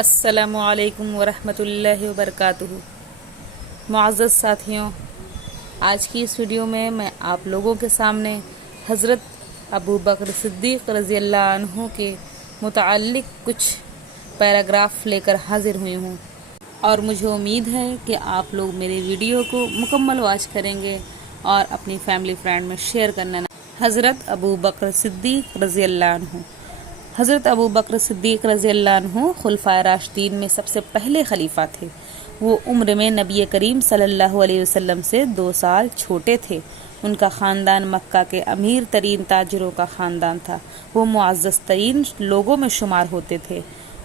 السلام علیکم ورحمۃ اللہ وبرکاتہ۔ معزز ساتھیوں، آج کی اس ویڈیو میں آپ لوگوں کے سامنے حضرت ابو بکر صدیق رضی اللہ عنہ کے متعلق کچھ پیراگراف لے کر حاضر ہوئی ہوں، اور مجھے امید ہے کہ آپ لوگ میری ویڈیو کو مکمل واچ کریں گے اور اپنی فیملی فرینڈ میں شیئر کرنا۔ حضرت ابو بکر صدیق رضی اللہ عنہ۔ حضرت ابو بکر صدیق رضی اللہ عنہ خلفائے راشدین میں سب سے پہلے خلیفہ تھے۔ وہ عمر میں نبی کریم صلی اللہ علیہ وسلم سے 2 سال چھوٹے تھے۔ ان کا خاندان مکہ کے امیر ترین تاجروں کا خاندان تھا۔ وہ معزز ترین لوگوں میں شمار ہوتے تھے۔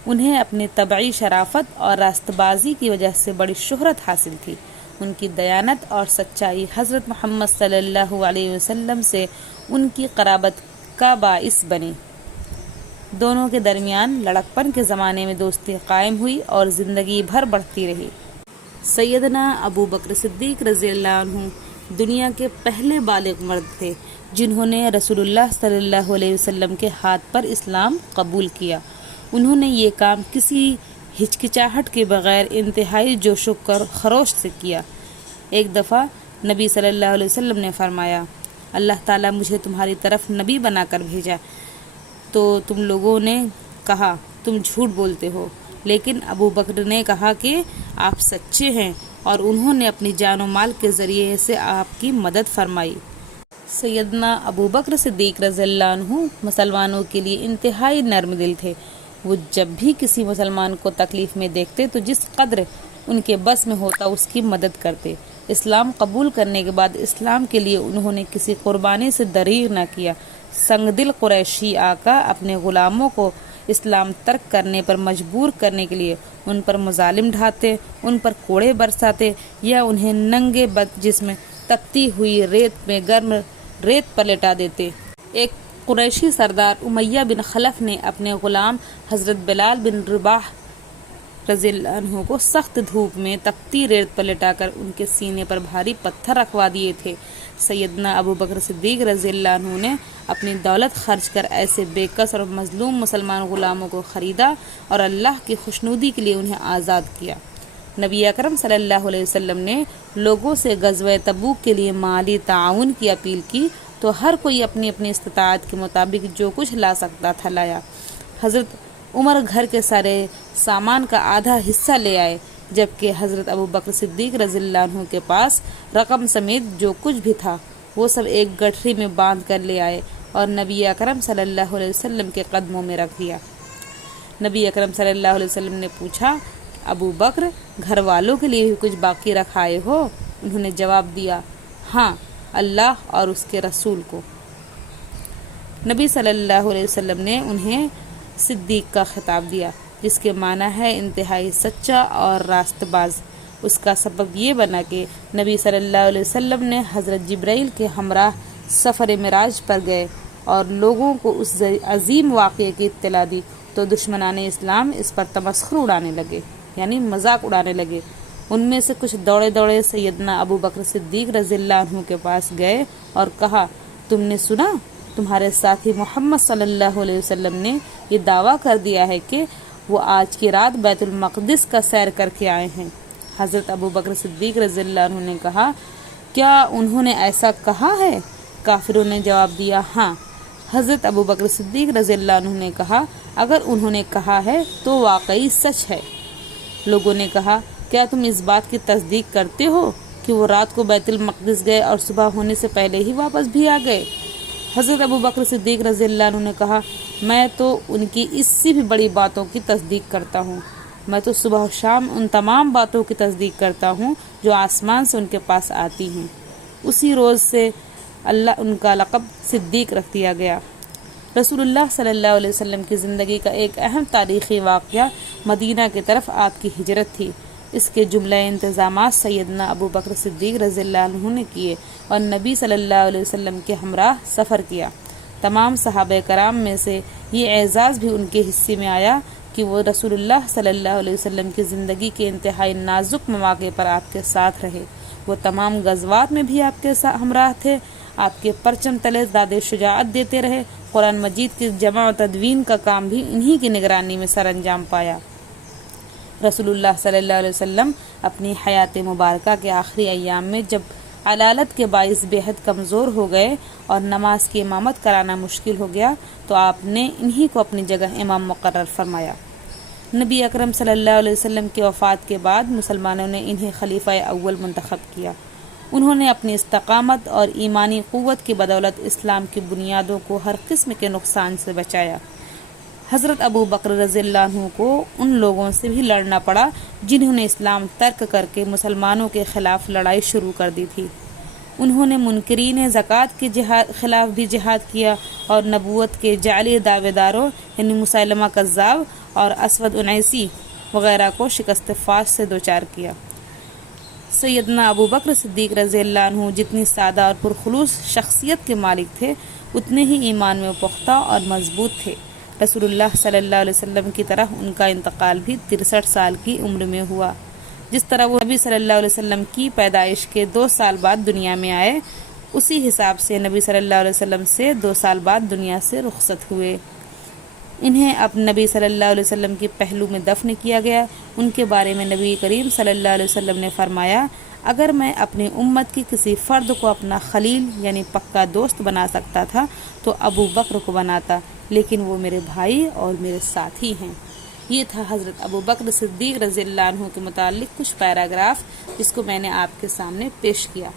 انہیں اپنی طبعی شرافت اور راست بازی کی وجہ سے بڑی شہرت حاصل تھی۔ ان کی دیانت اور سچائی حضرت محمد صلی اللہ علیہ وسلم سے ان کی قرابت کا باعث بنی۔ دونوں کے درمیان لڑکپن کے زمانے میں دوستی قائم ہوئی اور زندگی بھر بڑھتی رہی۔ سیدنا ابو بکر صدیق رضی اللہ عنہ دنیا کے پہلے بالغ مرد تھے جنہوں نے رسول اللہ صلی اللہ علیہ وسلم کے ہاتھ پر اسلام قبول کیا۔ انہوں نے یہ کام کسی ہچکچاہٹ کے بغیر انتہائی جوش و خروش سے کیا۔ ایک دفعہ نبی صلی اللہ علیہ وسلم نے فرمایا، اللہ تعالیٰ مجھے تمہاری طرف نبی بنا کر بھیجا، تو تم لوگوں نے کہا تم جھوٹ بولتے ہو، لیکن ابو بکر نے کہا کہ آپ سچے ہیں، اور انہوں نے اپنی جان و مال کے ذریعے سے آپ کی مدد فرمائی۔ سیدنا ابو بکر صدیق رضی اللہ عنہ مسلمانوں کے لیے انتہائی نرم دل تھے۔ وہ جب بھی کسی مسلمان کو تکلیف میں دیکھتے تو جس قدر ان کے بس میں ہوتا اس کی مدد کرتے۔ اسلام قبول کرنے کے بعد اسلام کے لیے انہوں نے کسی قربانی سے دریغ نہ کیا۔ سنگ دل قریشی آقا اپنے غلاموں کو اسلام ترک کرنے پر مجبور کرنے کے لیے ان پر مظالم ڈھاتے، ان پر کوڑے برساتے یا انہیں ننگے بد جسم تپتی ہوئی ریت میں گرم ریت پر لٹا دیتے۔ ایک قریشی سردار امیہ بن خلف نے اپنے غلام حضرت بلال بن رباح رضی اللہ عنہ کو سخت دھوپ میں تپتی ریت پر لٹا کر ان کے سینے پر بھاری پتھر رکھوا دیے تھے۔ سیدنا ابو بکر صدیق رضی اللہ عنہ نے اپنی دولت خرچ کر ایسے بے کس اور مظلوم مسلمان غلاموں کو خریدا اور اللہ کی خوشنودی کے لیے انہیں آزاد کیا۔ نبی اکرم صلی اللہ علیہ وسلم نے لوگوں سے غزوہ تبوک کے لیے مالی تعاون کی اپیل کی تو ہر کوئی اپنی اپنی استطاعت کے مطابق جو کچھ لا سکتا تھا لایا۔ حضرت عمر گھر کے سارے سامان کا آدھا حصہ لے آئے، جبکہ حضرت ابو بکر صدیق رضی اللہ عنہ کے پاس رقم سمیت جو کچھ بھی تھا وہ سب ایک گٹھری میں باندھ کر لے آئے اور نبی اکرم صلی اللہ علیہ وسلم کے قدموں میں رکھ دیا۔ نبی اکرم صلی اللہ علیہ وسلم نے پوچھا، ابو بکر گھر والوں کے لیے بھی کچھ باقی رکھائے ہو؟ انہوں نے جواب دیا، ہاں، اللہ اور اس کے رسول کو۔ نبی صلی اللہ علیہ وسلم نے انہیں صدیق کا خطاب دیا، جس کے معنی ہے انتہائی سچا اور راست باز۔ اس کا سبب یہ بنا کہ نبی صلی اللہ علیہ وسلم نے حضرت جبرائیل کے ہمراہ سفر معراج پر گئے اور لوگوں کو اس عظیم واقعے کی اطلاع دی تو دشمنان اسلام اس پر تمسخر اڑانے لگے، یعنی مذاق اڑانے لگے۔ ان میں سے کچھ دوڑے دوڑے سیدنا ابو بکر صدیق رضی اللہ عنہ کے پاس گئے اور کہا، تم نے سنا؟ تمہارے ساتھی محمد صلی اللہ علیہ وسلم نے یہ دعویٰ کر دیا ہے کہ وہ آج کی رات بیت المقدس کا سیر کر کے آئے ہیں۔ حضرت ابو بکر صدیق رضی اللہ عنہ نے کہا، کیا انہوں نے ایسا کہا ہے؟ کافروں نے جواب دیا، ہاں۔ حضرت ابو بکر صدیق رضی اللہ عنہ نے کہا، اگر انہوں نے کہا ہے تو واقعی سچ ہے۔ لوگوں نے کہا، کیا تم اس بات کی تصدیق کرتے ہو کہ وہ رات کو بیت المقدس گئے اور صبح ہونے سے پہلے ہی واپس بھی آ گئے؟ حضرت ابو بکر صدیق رضی اللہ عنہ نے کہا، میں تو ان کی اس سے بھی بڑی باتوں کی تصدیق کرتا ہوں۔ میں تو صبح و شام ان تمام باتوں کی تصدیق کرتا ہوں جو آسمان سے ان کے پاس آتی ہیں۔ اسی روز سے اللہ ان کا لقب صدیق رکھ دیا گیا۔ رسول اللہ صلی اللہ علیہ وسلم کی زندگی کا ایک اہم تاریخی واقعہ مدینہ کی طرف آپ کی ہجرت تھی۔ اس کے جملہ انتظامات سیدنا ابو بکر صدیق رضی اللہ عنہ نے کیے اور نبی صلی اللہ علیہ وسلم کے ہمراہ سفر کیا۔ تمام صحابہ کرام میں سے یہ اعزاز بھی ان کے حصے میں آیا کہ وہ رسول اللہ صلی اللہ علیہ وسلم کی زندگی کے انتہائی نازک مواقع پر آپ کے ساتھ رہے۔ وہ تمام غزوات میں بھی آپ کے ہمراہ تھے، آپ کے پرچم تلے زیادہ شجاعت دیتے رہے۔ قرآن مجید کی جمع و تدوین کا کام بھی انہی کی نگرانی میں سر انجام پایا۔ رسول اللہ صلی اللہ علیہ وسلم اپنی حیات مبارکہ کے آخری ایام میں جب علالت کے باعث بے حد کمزور ہو گئے اور نماز کی امامت کرانا مشکل ہو گیا تو آپ نے انہی کو اپنی جگہ امام مقرر فرمایا۔ نبی اکرم صلی اللہ علیہ وسلم کی وفات کے بعد مسلمانوں نے انہیں خلیفہ اول منتخب کیا۔ انہوں نے اپنی استقامت اور ایمانی قوت کی بدولت اسلام کی بنیادوں کو ہر قسم کے نقصان سے بچایا۔ حضرت ابو بکر رضی اللہ عنہ کو ان لوگوں سے بھی لڑنا پڑا جنہوں نے اسلام ترک کر کے مسلمانوں کے خلاف لڑائی شروع کر دی تھی۔ انہوں نے منکرین زکوٰۃ کے خلاف بھی جہاد کیا اور نبوت کے جعلی دعوے داروں یعنی مسیلمہ کذاب اور اسود عنیسی وغیرہ کو شکست فاش سے دوچار کیا۔ سیدنا ابو بکر صدیق رضی اللہ عنہ جتنی سادہ اور پرخلوص شخصیت کے مالک تھے اتنے ہی ایمان میں پختہ اور مضبوط تھے۔ رسول اللہ صلی اللہ علیہ وسلم کی طرح ان کا انتقال بھی 63 سال کی عمر میں ہوا۔ جس طرح وہ نبی صلی اللہ علیہ وسلم کی پیدائش کے 2 سال بعد دنیا میں آئے، اسی حساب سے نبی صلی اللہ علیہ وسلم سے 2 سال بعد دنیا سے رخصت ہوئے۔ انہیں اب نبی صلی اللہ علیہ وسلم کی پہلو میں دفن کیا گیا۔ ان کے بارے میں نبی کریم صلی اللہ علیہ وسلم نے فرمایا، اگر میں اپنی امت کی کسی فرد کو اپنا خلیل یعنی پکا دوست بنا سکتا تھا تو ابو بکر کو بناتا، لیکن وہ میرے بھائی اور میرے ساتھی ہیں۔ یہ تھا حضرت ابو بکر صدیق رضی اللہ عنہ کے متعلق کچھ پیراگراف جس کو میں نے آپ کے سامنے پیش کیا۔